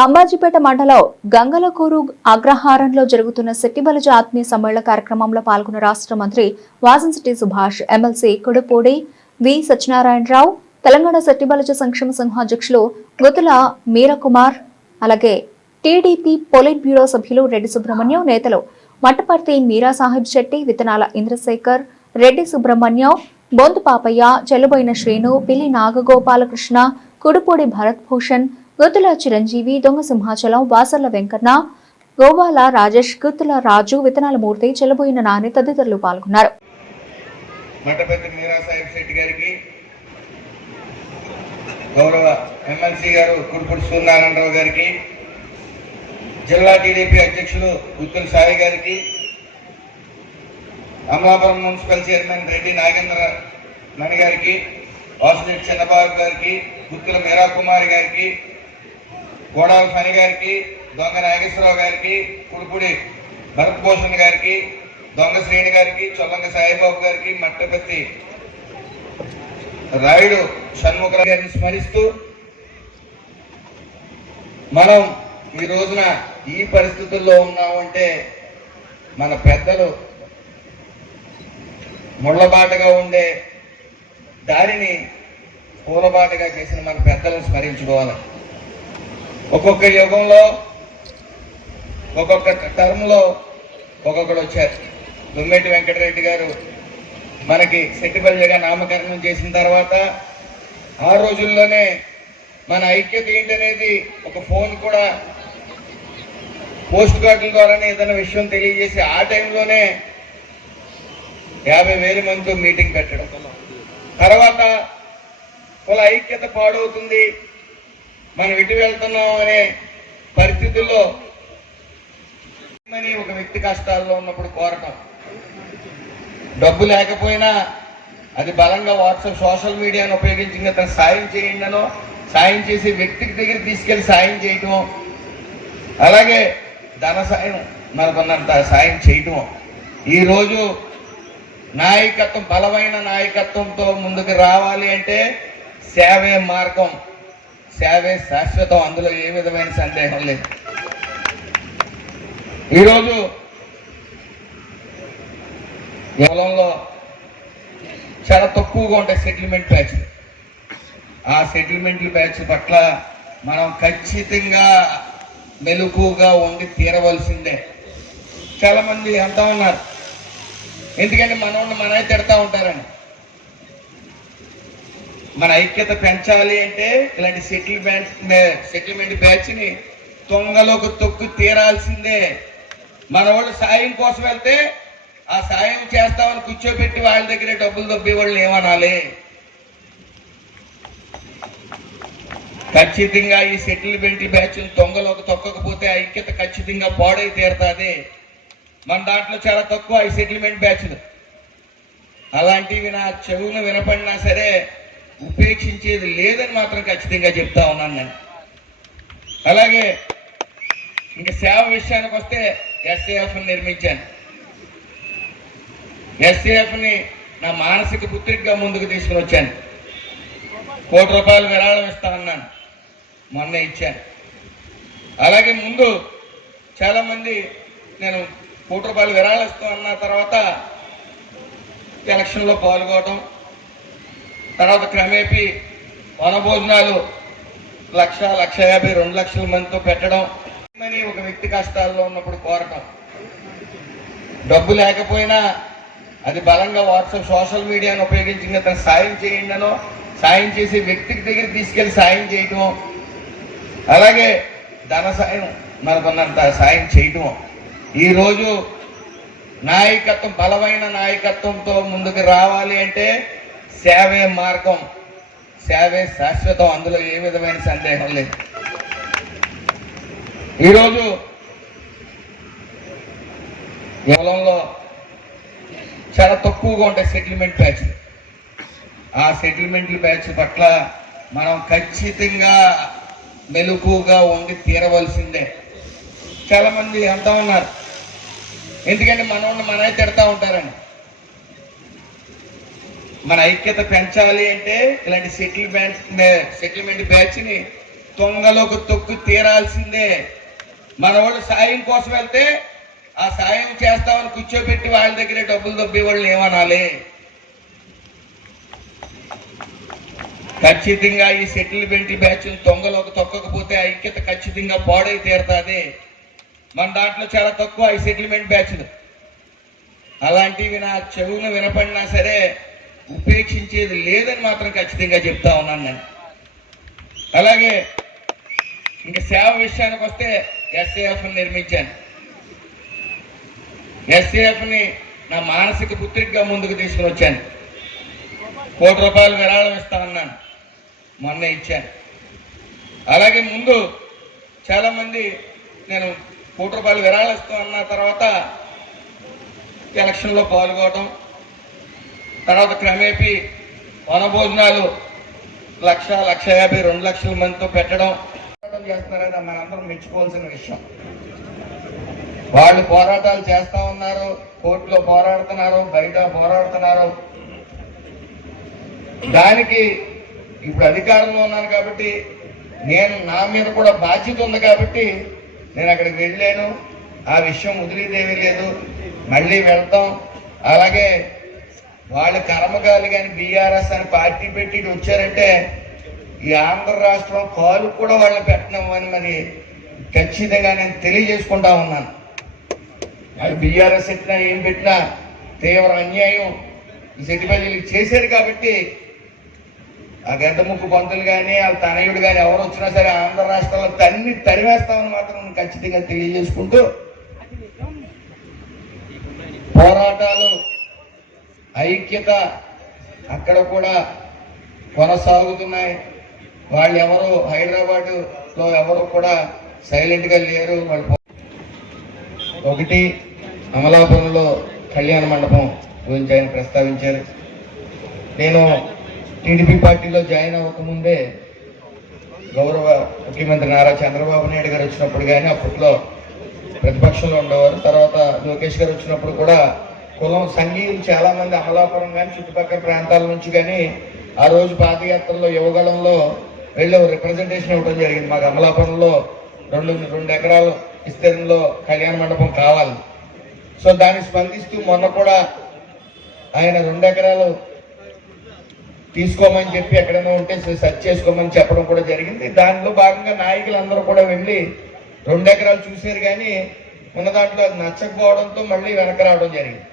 అంబాజీపేట మండలం గంగలకూరు అగ్రహారంలో జరుగుతున్న శెట్టిబలజ ఆత్మీయ సమ్మేళన కార్యక్రమంలో పాల్గొన్న రాష్ట్ర మంత్రి వాసంశెట్టి సుభాష్, ఎమ్మెల్సీ కుడుపూడి వి సత్యనారాయణరావు, తెలంగాణ శెట్టిబలజ సంక్షేమ సంఘం అధ్యక్షులు గుతుల మీరకుమార్, అలాగే టీడీపీ పొలిట్ బ్యూరో సభ్యులు రెడ్డి సుబ్రహ్మణ్యం, నేతలు మట్టపర్తి మీరా సాహెబ్ శెట్టి, విత్తనాల ఇంద్రశేఖర్, రెడ్డి సుబ్రహ్మణ్యం, బొంతు పాపయ్య, చెల్లుబోయిన శ్రీను, పిల్లి నాగగోపాలకృష్ణ, కుడుపూడి భరత్ భూషణ్, గుత్తుల చిరంజీవి, దొంగ సింహాచలం, వాసర్ల వెంకన్న, గోవాల రాజేష్, గుత్తుల రాజు, విత్తనాల మూర్తి, చెల్లబోయిన నాని తదితరులు పాల్గొన్నారు. మట్టపర్తి మీరా సాహెబ్ శెట్టి గారికి, గౌరవ ఎమ్మెల్సీ గారు కుడుపూడి సూర్యనారాయణరావు గారికి, జిల్లా టీడీపీ అధ్యక్షులు గుత్తుల సాయి గారికి, అమలాపురం మున్సిపల్ చైర్మన్ రెడ్డి నాగేంద్ర మణి గారికి, వాసుదేవ్ చంద్రబాబు గారికి, గుత్తుల మీరా కుమారి గారికి, గోడాల ఫణి గారికి, దొంగ నాగేశ్వరరావు గారికి, కుడుపూడి భరత్ భూషణ్ గారికి, దొంగ శ్రేణి గారికి, చొల్లంగ సాయిబాబు గారికి, మట్టపర్తి రాయుడు షణ్ముఖరావు గారిని స్మరిస్తూ మనం ఈ రోజున ఈ పరిస్థితుల్లో ఉన్నామంటే మన పెద్దలు ముళ్లబాటగా ఉండే దారిని పూలబాటగా చేసిన మన పెద్దలను స్మరించుకోవాలి. ఒక్కొక్క యుగంలో ఒక్కొక్క టర్మ్లో ఒక్కొక్కడు వచ్చారు. దుమ్మెటి వెంకటరెడ్డి గారు మనకి శెట్టిబలజగా నామకరణం చేసిన తర్వాత ఆ రోజుల్లోనే మన ఐక్యత ఏంటనేది ఒక ఫోన్ కూడా పోస్ట్ కార్డుల ద్వారానే ఏదైనా విషయం తెలియజేసి ఆ టైంలోనే 50,000 మందితో మీటింగ్ పెట్టడం. తర్వాత వాళ్ళ ఐక్యత పాడవుతుంది, మనం ఇటు వెళ్తున్నాం అనే పరిస్థితుల్లో ఒక వ్యక్తి కష్టాల్లో ఉన్నప్పుడు కోరటం, డబ్బు లేకపోయినా అది బలంగా వాట్సాప్ సోషల్ మీడియాను ఉపయోగించి అతను సాయం చేయండినో, సాయం చేసి వ్యక్తికి దగ్గర తీసుకెళ్లి సాయం చేయటం, అలాగే ధన సాయం మనకున్నంత సాయం చేయటం. ఈరోజు నాయకత్వం, బలమైన నాయకత్వంతో ముందుకు రావాలి అంటే సేవే మార్గం, సేవే శాశ్వతం, అందులో ఏ విధమైన సందేహం లేదు. ఈరోజు పొలంలో చాలా తక్కువగా ఉంటాయి సెటిల్మెంట్ బ్యాచ్లు. ఆ సెటిల్మెంట్ బ్యాచ్ పట్ల మనం ఖచ్చితంగా మెలకుగా ఉండి తీరవలసిందే. చాలా మంది అంటా ఉన్నారు, ఎందుకంటే మనోళ్ళు మనమే తిడతా ఉంటారని. మన ఐక్యత పెంచాలి అంటే ఇలాంటి సెటిల్మెంట్ బ్యాచ్ ని తొంగలోకి తొక్కు తీరాల్సిందే. మన వాళ్ళు సాయం కోసం వెళ్తే ఆ సాయం చేస్తామని కూర్చోబెట్టి వాళ్ళ దగ్గరే డబ్బులు దొబ్బే వాళ్ళు ఏమనాలి? ఖచ్చితంగా ఈ సెటిల్మెంట్ బ్యాచ్ తొంగలోకి తొక్కకపోతే ఐక్యత ఖచ్చితంగా పాడై తీరుతుంది. మన దాంట్లో చాలా తక్కువ ఈ సెటిల్మెంట్ బ్యాచ్లు. అలాంటివి నా చెవును వినపడినా సరే ఉపేక్షించేది లేదని మాత్రం ఖచ్చితంగా చెప్తా ఉన్నాను నేను. అలాగే ఇంక సేవ విషయానికి వస్తే ఎస్ఏఎఫ్ నిర్మించాను. ఎస్ఏఎఫ్ని నా మానసిక పుత్రికగా ముందుకు తీసుకుని వచ్చాను. ₹1 కోటి విరాళం ఇస్తానన్నాను, మొన్న ఇచ్చాను. అలాగే ముందు చాలా మంది నేను ₹1 కోటి విరాళం ఇస్తామన్న తర్వాత ఎలక్షన్లో పాల్గొనడం, తర్వాత క్రమేపీ వనభోజనాలు 1,00,000, 1,50,000, 2 లక్షల మందితో పెట్టడం, ఒక వ్యక్తి కష్టాల్లో ఉన్నప్పుడు కోరటం, డబ్బు లేకపోయినా అది బలంగా వాట్సాప్ సోషల్ మీడియాను ఉపయోగించి అతను సాయం చేయండినో, సాయం చేసి వ్యక్తికి దగ్గర తీసుకెళ్లి సాయం చేయటం, అలాగే ధన సాయం మనకున్నంత సాయం చేయటం. ఈరోజు నాయకత్వం, బలమైన నాయకత్వంతో ముందుకు రావాలి అంటే సేవే మార్గం, సేవే శాశ్వతం, అందులో ఏ విధమైన సందేహం లేదు. ఈరోజు పొలంలో చాలా తక్కువగా ఉంటాయి సెటిల్మెంట్ బ్యాచ్లు. ఆ సెటిల్మెంట్ బ్యాచ్ పట్ల మనం ఖచ్చితంగా మెలకుగా ఉండి తీరవలసిందే. చాలా మంది అంటా ఉన్నారు, ఎందుకంటే మనోళ్ళు మనమే తిడతా ఉంటారని. మన ఐక్యత పెంచాలి అంటే ఇలాంటి సెటిల్మెంట్ బ్యాచ్ ని తొంగలోకి తొక్కు తీరాల్సిందే. మన వాళ్ళు సాయం కోసం వెళ్తే ఆ సాయం చేస్తామని కూర్చోబెట్టి వాళ్ళ దగ్గరే డబ్బులు దొబ్బే వాళ్ళని ఏమనాలి? ఖచ్చితంగా ఈ సెటిల్మెంట్ బ్యాచ్ తొంగలోకి తొక్కకపోతే ఐక్యత ఖచ్చితంగా పాడై తీరుతుంది. మన దాంట్లో చాలా తక్కువ ఈ సెటిల్మెంట్ బ్యాచ్లు. అలాంటివి నా చెవును వినపడినా సరే ఉపేక్షించేది లేదని మాత్రం ఖచ్చితంగా చెప్తా ఉన్నాను నేను. అలాగే ఇంకా సేవ విషయానికి వస్తే ఎస్ఏఎఫ్ నిర్మించాను. ఎస్ఏఎఫ్ని నా మానసిక పుత్రికగా ముందుకు తీసుకుని వచ్చాను. ₹1 కోటి విరాళం ఇస్తామన్నాను, మొన్న ఇచ్చాను. అలాగే ముందు చాలా మంది నేను ₹1 కోటి విరాళం ఇస్తామన్న తర్వాత ఎలక్షన్లో పాల్గొనడం, తర్వాత క్రమేపీ వనభోజనాలు 1,00,000, 1,50,000, 2 లక్షల మందితో పెట్టడం చేస్తున్నారని మనందరం మెచ్చుకోవాల్సిన విషయం. వాళ్ళు పోరాటాలు చేస్తా ఉన్నారు, కోర్టులో పోరాడుతున్నారు, బయట పోరాడుతున్నారు. దానికి ఇప్పుడు అధికారంలో ఉన్నాను కాబట్టి నా మీద కూడా బాధ్యత ఉంది కాబట్టి నేను అక్కడికి వెళ్ళాను. ఆ విషయం వదిలేదేమీ లేదు, మళ్ళీ వెళ్తాం. అలాగే వాళ్ళు కర్మగాలి కానీ బీఆర్ఎస్ అని పార్టీ పెట్టి వచ్చారంటే ఈ ఆంధ్ర రాష్ట్రం కాలు కూడా వాళ్ళని పెట్టడం అని మరి ఖచ్చితంగా నేను తెలియజేసుకుంటా ఉన్నాను. వాళ్ళు బీఆర్ఎస్ పెట్టినా ఏం పెట్టినా తీవ్ర అన్యాయం ఈ సెటిబల్లికి చేశారు కాబట్టి ఆ గంట ముక్కు పంతులు కానీ వాళ్ళ తనయుడు కానీ ఎవరు వచ్చినా సరే ఆంధ్ర రాష్ట్రంలో తరివేస్తామని మాత్రం ఖచ్చితంగా తెలియజేసుకుంటూ పోరాటాలు ఐక్యత అక్కడ కూడా కొనసాగుతున్నాయి. వాళ్ళు ఎవరు హైదరాబాదులో ఎవరు కూడా సైలెంట్ గా లేరు. వాళ్ళు ఒకటి అమలాపురంలో కళ్యాణ మండపం గురించి ఆయన ప్రస్తావించారు. నేను టీడీపీ పార్టీలో జాయిన్ అవ్వకముందే గౌరవ ముఖ్యమంత్రి నారా చంద్రబాబు నాయుడు గారు వచ్చినప్పుడు కానీ అప్పట్లో ప్రతిపక్షంలో ఉండేవారు. తర్వాత లోకేష్ గారు వచ్చినప్పుడు కూడా కులం సంఘీయులు చాలా మంది అమలాపురం కానీ చుట్టుపక్కల ప్రాంతాల నుంచి కానీ ఆ రోజు పాదయాత్రలో యువగళంలో వెళ్ళి రిప్రజెంటేషన్ ఇవ్వడం జరిగింది. మాకు అమలాపురంలో 2 ఎకరాల విస్తీర్ణంలో కళ్యాణ మండపం కావాలి. సో దాన్ని స్పందిస్తూ మొన్న కూడా ఆయన 2 ఎకరాలు తీసుకోమని చెప్పి ఎక్కడైనా ఉంటే సెర్చ్ చేసుకోమని చెప్పడం కూడా జరిగింది. దానిలో భాగంగా నాయకులందరూ కూడా వెళ్ళి 2 ఎకరాలు చూశారు కానీ ఉన్న దాంట్లో అది నచ్చకపోవడంతో మళ్ళీ వెనక రావడం జరిగింది.